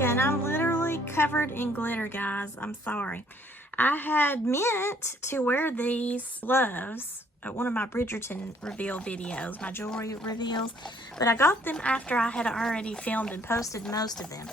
and I'm literally covered in glitter, guys. I'm sorry. I had meant to wear these gloves at one of my Bridgerton reveal videos, my jewelry reveals, but I got them after I had already filmed and posted most of them.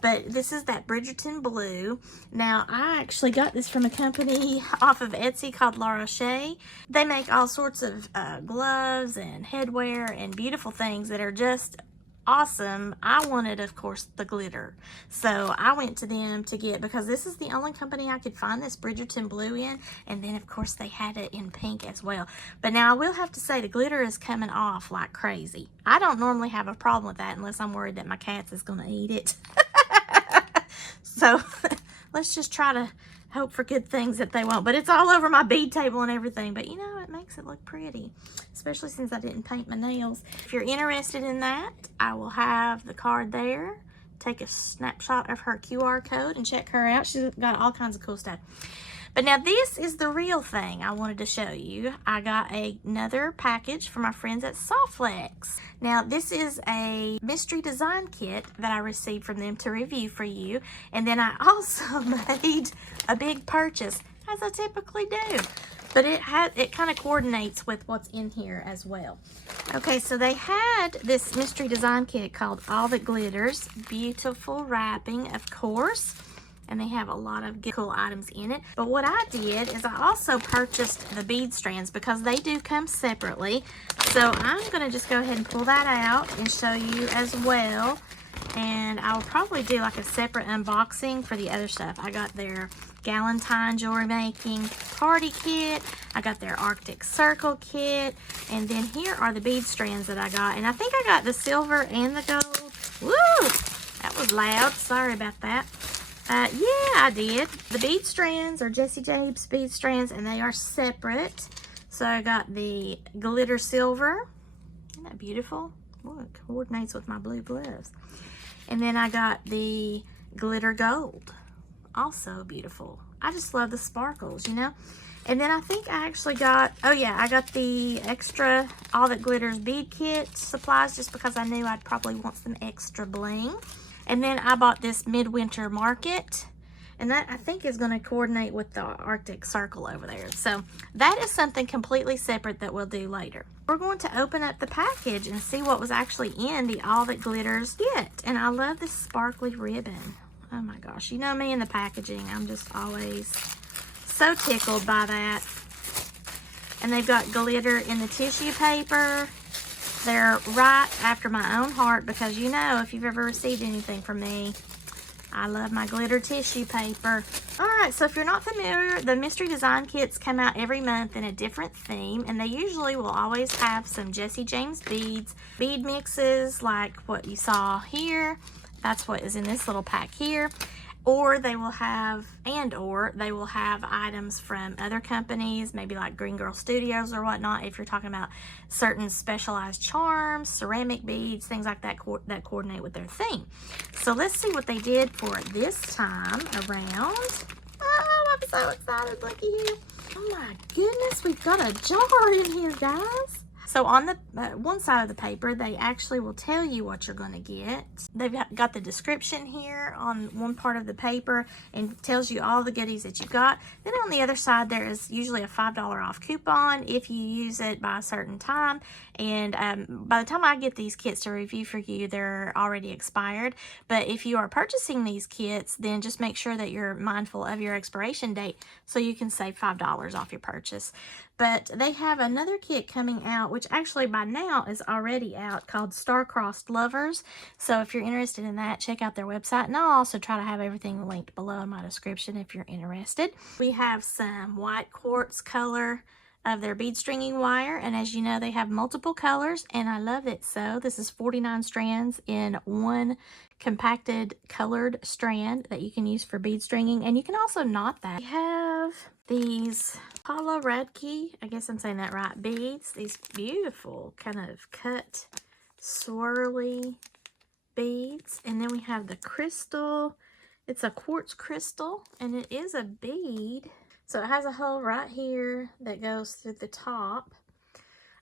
But this is that Bridgerton blue. Now, I actually got this from a company off of Etsy called La Roche. They make all sorts of gloves and headwear and beautiful things that are just awesome. I wanted, of course, the glitter. So I went to them to get, because this is the only company I could find this Bridgerton blue in. And then, of course, they had it in pink as well. But now I will have to say the glitter is coming off like crazy. I don't normally have a problem with that unless I'm worried that my cats is going to eat it. So let's just try to hope for good things that they won't. But it's all over my bead table and everything. But you know, it makes it look pretty, especially since I didn't paint my nails. If you're interested in that, I will have the card there. Take a snapshot of her QR code and check her out. She's got all kinds of cool stuff. But now this is the real thing I wanted to show you. I got another package from my friends at Softflex. Now this is a mystery design kit that I received from them to review for you. And then I also made a big purchase, as I typically do. But it kind of coordinates with what's in here as well. Okay, so they had this mystery design kit called All That Glitters. Beautiful wrapping, of course. And they have a lot of cool items in it. But what I did is I also purchased the bead strands because they do come separately. So I'm going to just go ahead and pull that out and show you as well. And I'll probably do like a separate unboxing for the other stuff. I got their Galentine jewelry making party kit. I got their Arctic Circle kit. And then here are the bead strands that I got. And I think I got the silver and the gold. Woo! That was loud. Sorry about that. Yeah, I did. The bead strands are Jessie James bead strands, and they are separate. So I got the glitter silver. Isn't that beautiful? Oh, it coordinates with my blue gloves. And then I got the glitter gold. Also beautiful. I just love the sparkles, you know. And then I think I actually got, oh yeah, I got the extra All That Glitters bead kit supplies just because I knew I'd probably want some extra bling. And then I bought this Midwinter Market, and that I think is going to coordinate with the Arctic Circle over there. So that is something completely separate that we'll do later. We're going to open up the package and see what was actually in the All That Glitters kit. And I love this sparkly ribbon. Oh my gosh, you know me and the packaging. I'm just always so tickled by that. And they've got glitter in the tissue paper. They're right after my own heart because, you know, if you've ever received anything from me, I love my glitter tissue paper. All right, so if you're not familiar, the mystery design kits come out every month in a different theme, and they usually will always have some Jessie James beads, bead mixes like what you saw here. That's what is in this little pack here. Or they will have, they will have items from other companies, maybe like Green Girl Studios or whatnot, if you're talking about certain specialized charms, ceramic beads, things like that that coordinate with their theme. So let's see what they did for this time around. Oh, I'm so excited. Look at you. Oh my goodness, we've got a jar in here, guys. So on the one side of the paper, they actually will tell you what you're going to get. They've got the description here on one part of the paper and tells you all the goodies that you've got. Then on the other side, there is usually a $5 off coupon if you use it by a certain time. And by the time I get these kits to review for you, they're already expired. But if you are purchasing these kits, then just make sure that you're mindful of your expiration date so you can save $5 off your purchase. But they have another kit coming out, which actually by now is already out, called Star-Crossed Lovers. So if you're interested in that, check out their website. And I'll also try to have everything linked below in my description if you're interested. We have some white quartz color of their bead stringing wire. And as you know, they have multiple colors, and I love it so. This is 49 strands in one compacted colored strand that you can use for bead stringing. And you can also knot that. We have these Paula Radke, I guess I'm saying that right, beads. These beautiful kind of cut swirly beads. And then we have the crystal. It's a quartz crystal, and it is a bead. So it has a hole right here that goes through the top.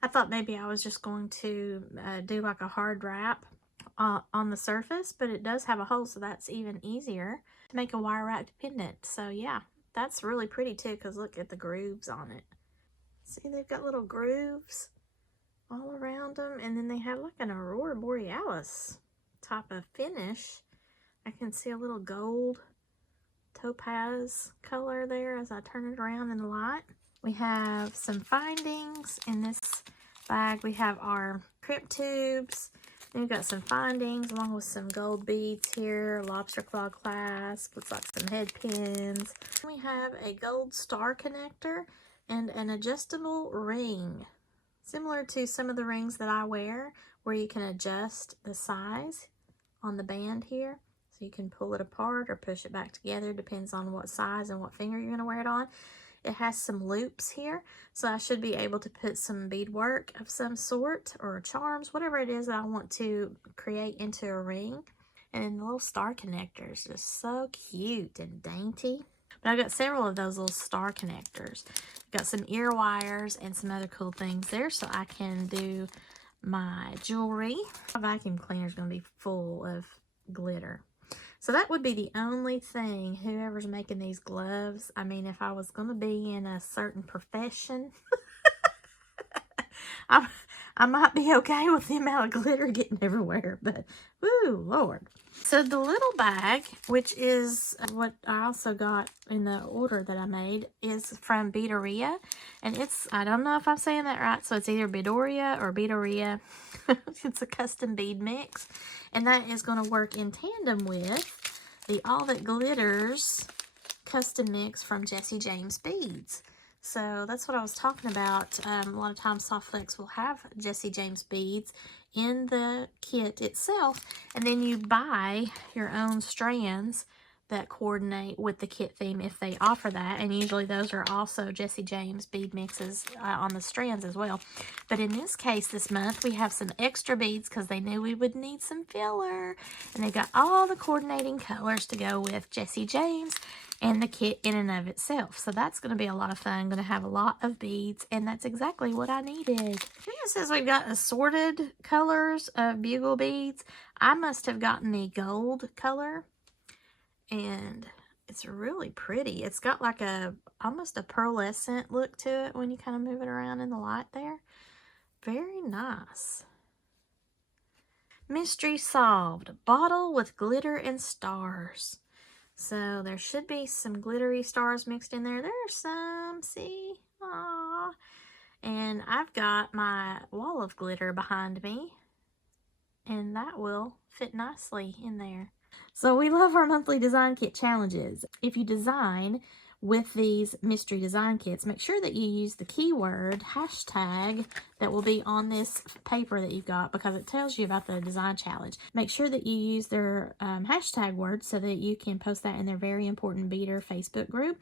I thought maybe I was just going to do like a hard wrap on the surface, but it does have a hole, so that's even easier to make a wire rack pendant. So yeah, that's really pretty too, because look at the grooves on it. See, they've got little grooves all around them, and then they have like an Aurora Borealis type of finish. I can see a little gold topaz color there as I turn it around in the light. We have some findings in this bag. We have our crimp tubes. Then we've got some findings along with some gold beads here, lobster claw clasp, looks like some head pins. We have a gold star connector and an adjustable ring, similar to some of the rings that I wear, where you can adjust the size on the band here. So you can pull it apart or push it back together, depends on what size and what finger you're going to wear it on. It has some loops here, so I should be able to put some beadwork of some sort, or charms, whatever it is that I want to create into a ring. And then the little star connector is just so cute and dainty. But I've got several of those little star connectors. I've got some ear wires and some other cool things there, so I can do my jewelry. My vacuum cleaner is going to be full of glitter. So that would be the only thing, whoever's making these gloves. I mean, if I was going to be in a certain profession, I might be okay with the amount of glitter getting everywhere, but woo, Lord. So the little bag, which is what I also got in the order that I made, is from Beaderia. And it's, I don't know if I'm saying that right, so it's either Beadoria or Beaderia. It's a custom bead mix. And that is going to work in tandem with the All That Glitters custom mix from Jesse James Beads. So that's what I was talking about. A lot of times Soft Flex will have Jesse James beads in the kit itself, and then you buy your own strands that coordinate with the kit theme if they offer that, and usually those are also Jesse James bead mixes on the strands as well. But in this case this month we have some extra beads because they knew we would need some filler, and they got all the coordinating colors to go with Jesse James and the kit in and of itself. So that's going to be a lot of fun. I'm going to have a lot of beads, and that's exactly what I needed. Here it says we've got assorted colors of bugle beads. I must have gotten the gold color, and it's really pretty. It's got like almost a pearlescent look to it when you kind of move it around in the light there. Very nice. Mystery solved. Bottle with glitter and stars. So there should be some glittery stars mixed in there. There's some, see? Aww. And I've got my wall of glitter behind me, and that will fit nicely in there. So we love our monthly design kit challenges. If you design with these mystery design kits, make sure that you use the keyword hashtag that will be on this paper that you've got, because it tells you about the design challenge. Make sure that you use their hashtag word so that you can post that in their very important Beader Facebook group,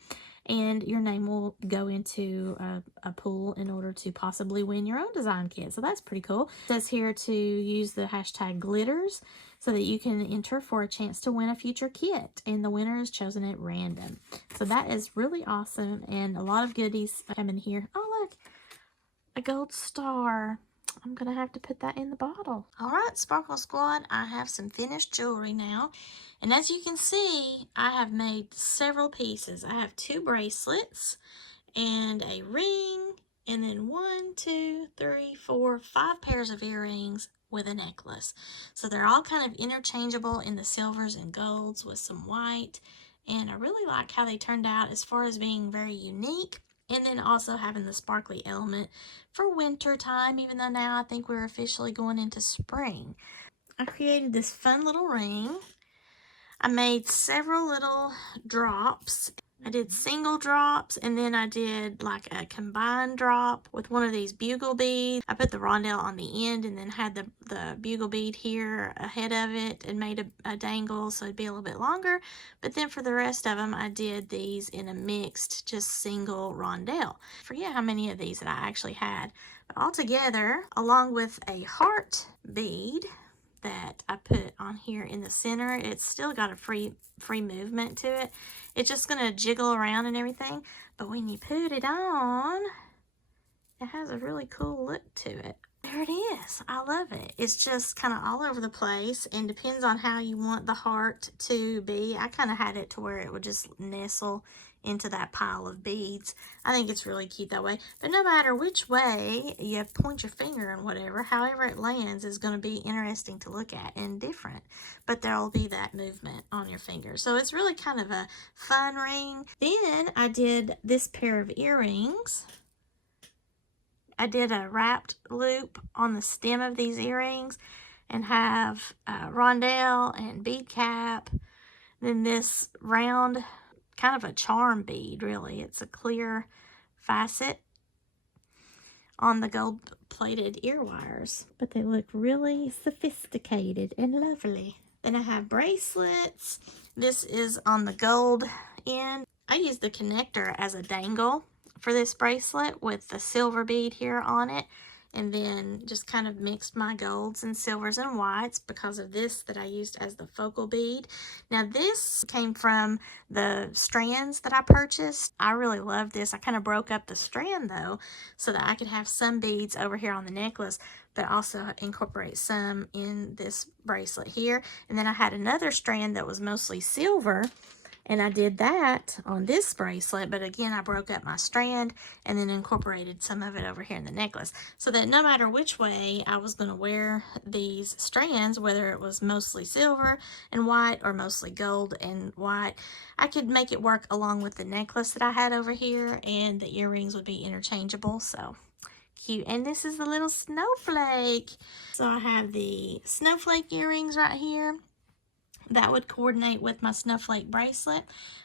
and your name will go into a pool in order to possibly win your own design kit. So that's pretty cool. It says here to use the hashtag glitters so that you can enter for a chance to win a future kit, and the winner is chosen at random. So that is really awesome, and a lot of goodies come in here. Oh, look, a gold star. I'm gonna have to put that in the bottle. All right, Sparkle Squad, I have some finished jewelry now, and as you can see, I have made several pieces. I have 2 bracelets and a ring, and then 1, 2, 3, 4, 5 pairs of earrings with a necklace. So they're all kind of interchangeable in the silvers and golds with some white, and I really like how they turned out as far as being very unique, and then also having the sparkly element for winter time, even though now I think we're officially going into spring. I created this fun little ring. I made several little drops. I did single drops, and then I did like a combined drop with one of these bugle beads. I put the rondelle on the end and then had the bugle bead here ahead of it and made a dangle so it'd be a little bit longer. But then for the rest of them, I did these in a mixed, just single rondelle. I forget how many of these that I actually had. But all together, along with a heart bead that I put on here in the center, it's still got a free movement to it. It's just gonna jiggle around and everything, but when you put it on, it has a really cool look to it. There it is. I love it. It's just kind of all over the place and depends on how you want the heart to be. I kind of had it to where it would just nestle into that pile of beads. I think it's really cute that way. But no matter which way you point your finger and whatever, however it lands is going to be interesting to look at and different. But there'll be that movement on your finger. So it's really kind of a fun ring. Then I did this pair of earrings. I did a wrapped loop on the stem of these earrings and have a rondelle and bead cap. Then this round, kind of a charm bead, really. It's a clear facet on the gold-plated ear wires. But they look really sophisticated and lovely. Then I have bracelets. This is on the gold end. I use the connector as a dangle for this bracelet with the silver bead here on it, and then just kind of mixed my golds and silvers and whites because of this that I used as the focal bead. Now this came from the strands that I purchased. I really love this. I kind of broke up the strand though so that I could have some beads over here on the necklace, but also incorporate some in this bracelet here. And then I had another strand that was mostly silver, and I did that on this bracelet, but again, I broke up my strand and then incorporated some of it over here in the necklace so that no matter which way I was going to wear these strands, whether it was mostly silver and white or mostly gold and white, I could make it work along with the necklace that I had over here, and the earrings would be interchangeable. So cute. And this is the little snowflake. So I have the snowflake earrings right here. That would coordinate with my snowflake bracelet.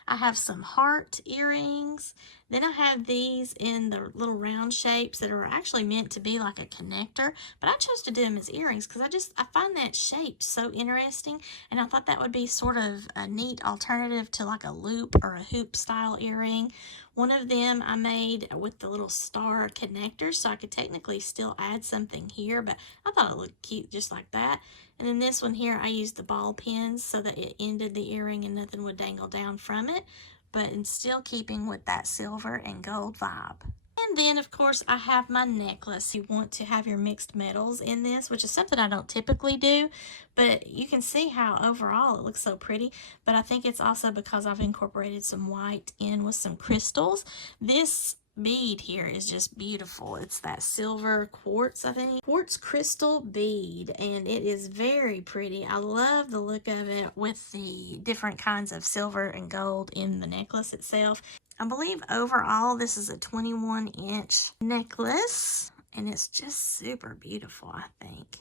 I have some heart earrings. Then I have these in the little round shapes that are actually meant to be like a connector, but I chose to do them as earrings because I find that shape so interesting, and I thought that would be sort of a neat alternative to like a loop or a hoop style earring. One of them I made with the little star connectors, so I could technically still add something here, but I thought it looked cute just like that. And then this one here, I used the ball pins so that it ended the earring and nothing would dangle down from it, but in still keeping with that silver and gold vibe. And then, of course, I have my necklace. You want to have your mixed metals in this, which is something I don't typically do, but you can see how overall it looks so pretty. But I think it's also because I've incorporated some white in with some crystals. This bead here is just beautiful. It's that silver quartz, I think. Quartz crystal bead, and it is very pretty. I love the look of it with the different kinds of silver and gold in the necklace itself. I believe overall this is a 21-inch necklace, and it's just super beautiful, I think,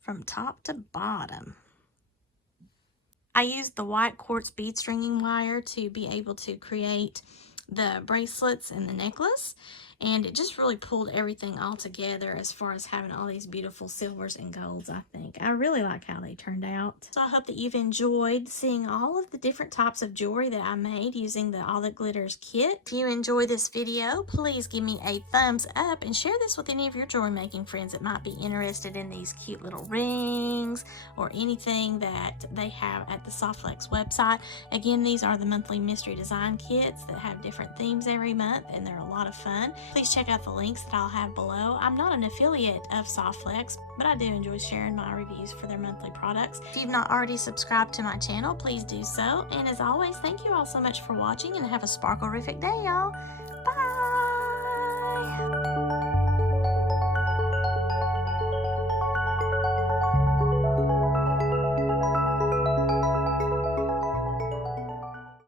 from top to bottom. I used the white quartz bead stringing wire to be able to create the bracelets and the necklace, and it just really pulled everything all together as far as having all these beautiful silvers and golds. I think I really like how they turned out. So I hope that you've enjoyed seeing all of the different types of jewelry that I made using the All That Glitters kit. If you enjoy this video, please give me a thumbs up and share this with any of your jewelry making friends that might be interested in these cute little rings or anything that they have at the Softflex website. Again, these are the monthly mystery design kits that have different themes every month, and they're a lot of fun. Please check out the links that I'll have below. I'm not an affiliate of Softflex, but I do enjoy sharing my reviews for their monthly products. If you've not already subscribed to my channel, please do so. And as always, thank you all so much for watching, and have a sparkle-rific day, y'all. Bye!